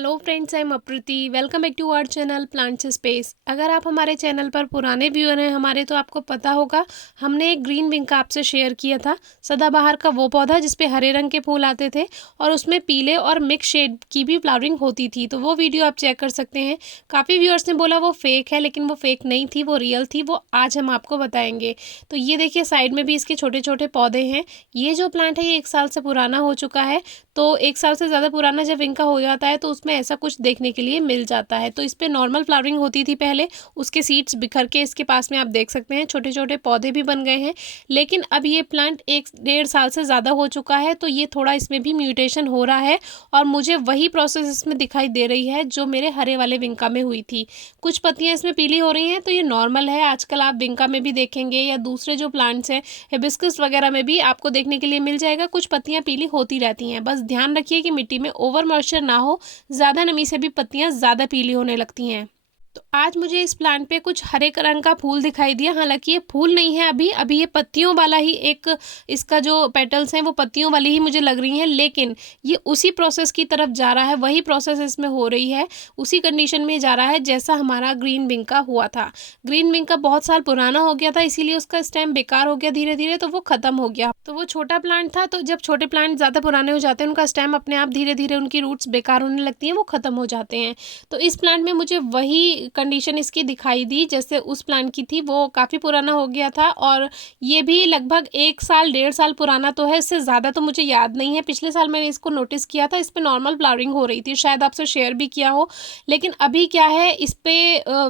Hello friends, I am Apriti. Welcome back to our channel plants space. अगर आप हमारे channel पर पुराने व्यूअर हैं हमारे, तो आपको पता होगा हमने एक ग्रीन विंग का आपसे शेयर किया था। सदाबहार का वो पौधा जिस पे हरे रंग के फूल आते थे और उसमें पीले और मिक्स शेड की भी फ्लावरिंग होती थी। तो वो वीडियो आप चेक कर सकते हैं। काफ़ी व्यूअर्स ने बोला वो फेक है, लेकिन वो फेक नहीं थी, वो रियल थी। वो आज हम आपको बताएंगे। तो ये देखिए, साइड में भी इसके छोटे छोटे पौधे हैं। ये जो प्लांट है ये 1 साल से पुराना हो चुका है। तो 1 साल से ज़्यादा पुराना जब इनका हो जाता है तो उसमें ऐसा कुछ देखने के लिए मिल जाता है। तो इस पे नॉर्मल फ्लावरिंग होती थी पहले, उसके सीड्स बिखर के इसके पास में आप देख सकते हैं छोटे छोटे पौधे भी बन गए हैं। लेकिन अब ये प्लांट 1 डेढ़ साल से ज़्यादा हो चुका है, तो ये थोड़ा इसमें भी म्यूटेशन हो रहा है और मुझे वही प्रोसेस इसमें दिखाई दे रही है जो मेरे हरे वाले विंका में हुई थी। कुछ पत्तियाँ इसमें पीली हो रही हैं, तो ये नॉर्मल है। आजकल आप विंका में भी देखेंगे या दूसरे जो प्लांट्स हैं हिबिस्कस वगैरह में भी आपको देखने के लिए मिल जाएगा, कुछ पत्तियाँ पीली होती रहती हैं। बस ध्यान रखिए कि मिट्टी में ओवर मॉइस्चर ना हो, ज़्यादा नमी से भी पत्तियां ज़्यादा पीली होने लगती हैं। तो आज मुझे इस प्लांट पे कुछ हरे रंग का फूल दिखाई दिया। हालांकि ये फूल नहीं है, अभी ये पत्तियों वाला ही एक, इसका जो पेटल्स हैं वो पत्तियों वाली ही मुझे लग रही हैं, लेकिन ये उसी प्रोसेस की तरफ जा रहा है, वही प्रोसेस इसमें हो रही है, उसी कंडीशन में जा रहा है जैसा हमारा ग्रीन विंग का हुआ था। ग्रीन विंग का बहुत साल पुराना हो गया था, इसीलिए उसका स्टेम बेकार हो गया धीरे धीरे, तो वो खत्म हो गया। तो वो छोटा प्लांट था, तो जब छोटे प्लांट ज़्यादा पुराने हो जाते हैं उनका स्टेम अपने आप धीरे धीरे उनकी रूट्स बेकार होने लगती हैं, वो खत्म हो जाते हैं। तो इस प्लांट में मुझे वही कंडीशन इसकी दिखाई दी जैसे उस प्लांट की थी। वो काफ़ी पुराना हो गया था और ये भी लगभग 1 साल 1.5 साल पुराना तो है, इससे ज़्यादा तो मुझे याद नहीं है। पिछले साल मैंने इसको नोटिस किया था, इस पे नॉर्मल फ्लावरिंग हो रही थी, शायद आपसे शेयर भी किया हो। लेकिन अभी क्या है, इस पे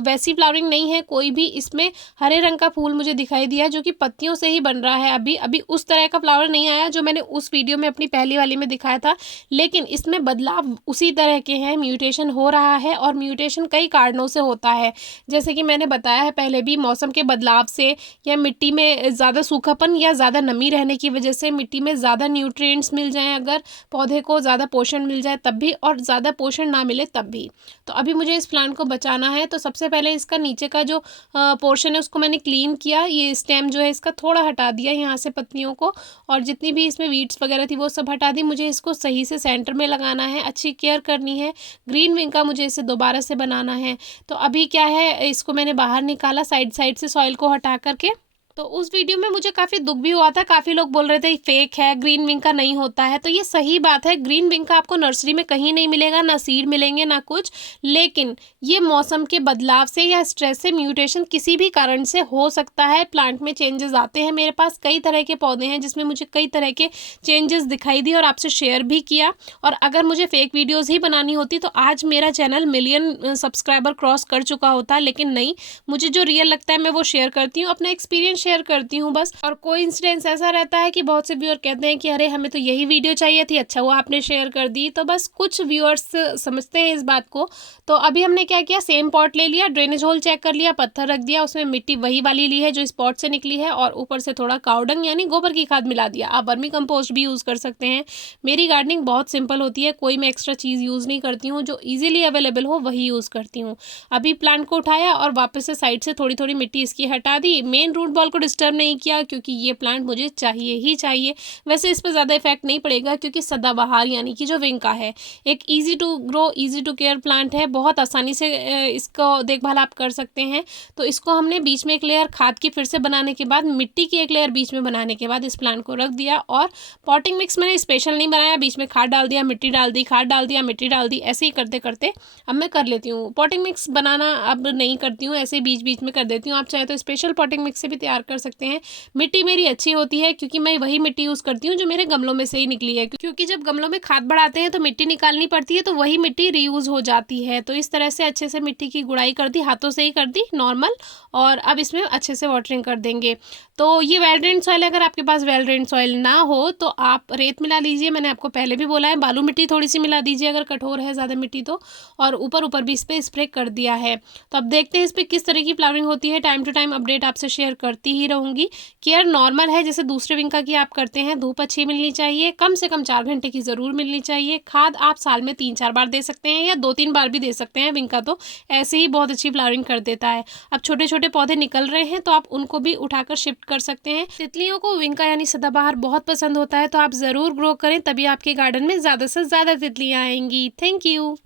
वैसी फ्लावरिंग नहीं है कोई भी। इसमें हरे रंग का फूल मुझे दिखाई दिया जो कि पत्तियों से ही बन रहा है। अभी अभी उस तरह का फ्लावर नहीं आया जो मैंने उस वीडियो में अपनी पहली वाली में दिखाया था, लेकिन इसमें बदलाव उसी तरह के हैं। म्यूटेशन हो रहा है और म्यूटेशन कई कारणों से होता है, जैसे कि मैंने बताया है पहले भी, मौसम के बदलाव से या मिट्टी में ज़्यादा सूखापन या ज़्यादा नमी रहने की वजह से, मिट्टी में ज़्यादा न्यूट्रिएंट्स मिल जाएं, अगर पौधे को ज़्यादा पोषण मिल जाए तब भी, और ज़्यादा पोषण ना मिले तब भी। तो अभी मुझे इस प्लांट को बचाना है। तो सबसे पहले इसका नीचे का जो पोर्शन है उसको मैंने क्लीन किया। ये स्टेम जो है इसका थोड़ा हटा दिया यहाँ से पत्तियों को, और जितनी भी इसमें वीड्स वगैरह थी वो सब हटा दी। मुझे इसको सही से सेंटर में लगाना है, अच्छी केयर करनी है। ग्रीन विंग का मुझे इसे दोबारा से बनाना है। तो अभी क्या है, इसको मैंने बाहर निकाला साइड साइड से सॉइल को हटा करके। तो उस वीडियो में मुझे काफ़ी दुख भी हुआ था, काफ़ी लोग बोल रहे थे फेक है, ग्रीन विंग का नहीं होता है। तो ये सही बात है, ग्रीन विंग का आपको नर्सरी में कहीं नहीं मिलेगा, ना सीड मिलेंगे ना कुछ। लेकिन ये मौसम के बदलाव से या स्ट्रेस से, म्यूटेशन किसी भी कारण से हो सकता है। प्लांट में चेंजेस आते हैं। मेरे पास कई तरह के पौधे हैं जिसमें मुझे कई तरह के चेंजेस दिखाई दिए और आपसे शेयर भी किया। और अगर मुझे फेक वीडियोज़ ही बनानी होती तो आज मेरा चैनल मिलियन सब्सक्राइबर क्रॉस कर चुका होता, लेकिन नहीं, मुझे जो रियल लगता है मैं वो शेयर करती हूँ, अपना एक्सपीरियंस शेयर करती हूँ बस। और कोई इंसिडेंस ऐसा रहता है कि बहुत से व्यूअर कहते हैं कि अरे हमें तो यही वीडियो चाहिए थी, अच्छा वो आपने शेयर कर दी। तो बस कुछ व्यूअर्स समझते हैं इस बात को। तो अभी हमने क्या किया, सेम पॉट ले लिया, ड्रेनेज होल चेक कर लिया, पत्थर रख दिया, उसमें मिट्टी वही वाली ली है जो इस पॉट से निकली है, और ऊपर से थोड़ा काउडंग यानी गोबर की खाद मिला दिया। आप वर्मी कंपोस्ट भी यूज़ कर सकते हैं। मेरी गार्डनिंग बहुत सिंपल होती है, कोई मैं एक्स्ट्रा चीज़ यूज़ नहीं करती हूँ, जो ईजिली अवेलेबल हो वही यूज़ करती हूँ। अभी प्लांट को उठाया और वापस से साइड से थोड़ी थोड़ी मिट्टी इसकी हटा दी। मेन रूट बॉल को डिस्टर्ब नहीं किया क्योंकि ये प्लांट मुझे चाहिए ही चाहिए। वैसे इस पर ज़्यादा इफेक्ट नहीं पड़ेगा क्योंकि सदाबहार यानी कि जो विंग का है, एक easy to grow easy to care plant है। बहुत आसानी से इसको देखभाल आप कर सकते हैं। तो इसको हमने बीच में एक लेयर खाद की फिर से बनाने के बाद, मिट्टी की एक लेयर बीच में बनाने के बाद इस प्लांट को रख दिया। और पॉटिंग मिक्स मैंने स्पेशल नहीं बनाया, बीच में खाद डाल दिया, मिट्टी डाल दी, खाद डाल दिया, मिट्टी डाल दी, ऐसे ही करते करते अब मैं कर लेती हूँ। पॉटिंग मिक्स बनाना अब नहीं करती हूँ, ऐसे बीच बीच में कर देती हूँ। आप चाहे तो स्पेशल पॉटिंग मिक्स से भी तैयार कर सकते हैं। मिट्टी मेरी अच्छी होती है क्योंकि मैं वही मिट्टी यूज़ करती हूँ जो मेरे गमलों में से ही निकली है, क्योंकि जब गमलों में खाद बढ़ाते हैं तो मिट्टी निकालनी पड़ती है, तो वही मिट्टी रीयूज़ हो जाती है। तो इस तरह से अच्छे से मिट्टी की गुड़ाई कर दी, हाथों से ही कर दी नॉर्मल, और अब इसमें अच्छे से वाटरिंग कर देंगे। तो ये वेल ड्रेन्ड सॉइल है, अगर आपके पास वेल ड्रेन्ड सॉइल ना हो तो आप रेत मिला लीजिए, मैंने आपको पहले भी बोला है। बालू मिट्टी थोड़ी सी मिला दीजिए अगर कठोर है ज़्यादा मिट्टी तो, और ऊपर ऊपर भी इस पर स्प्रे कर दिया है। तो अब देखते हैं इस पर किस तरह की फ्लावरिंग होती है। टाइम टू टाइम अपडेट आपसे शेयर करती ही रहूँगी। केयर नॉर्मल है जैसे दूसरे विंग का की आप करते हैं। धूप अच्छी मिलनी चाहिए, कम से कम 4 घंटे की ज़रूर मिलनी चाहिए। खाद आप साल में 3-4 बार दे सकते हैं या 2-3 बार भी दे सकते हैं। विंग का तो ऐसे ही बहुत अच्छी फ्लावरिंग कर देता है। अब छोटे छोटे पौधे निकल रहे हैं तो आप उनको भी उठाकर शिफ्ट कर सकते हैं। तितलियों को विंग का यानी सदाबहार बहुत पसंद होता है, तो आप ज़रूर ग्रो करें, तभी आपके गार्डन में ज़्यादा से ज़्यादा तितलियाँ आएंगी। Thank you.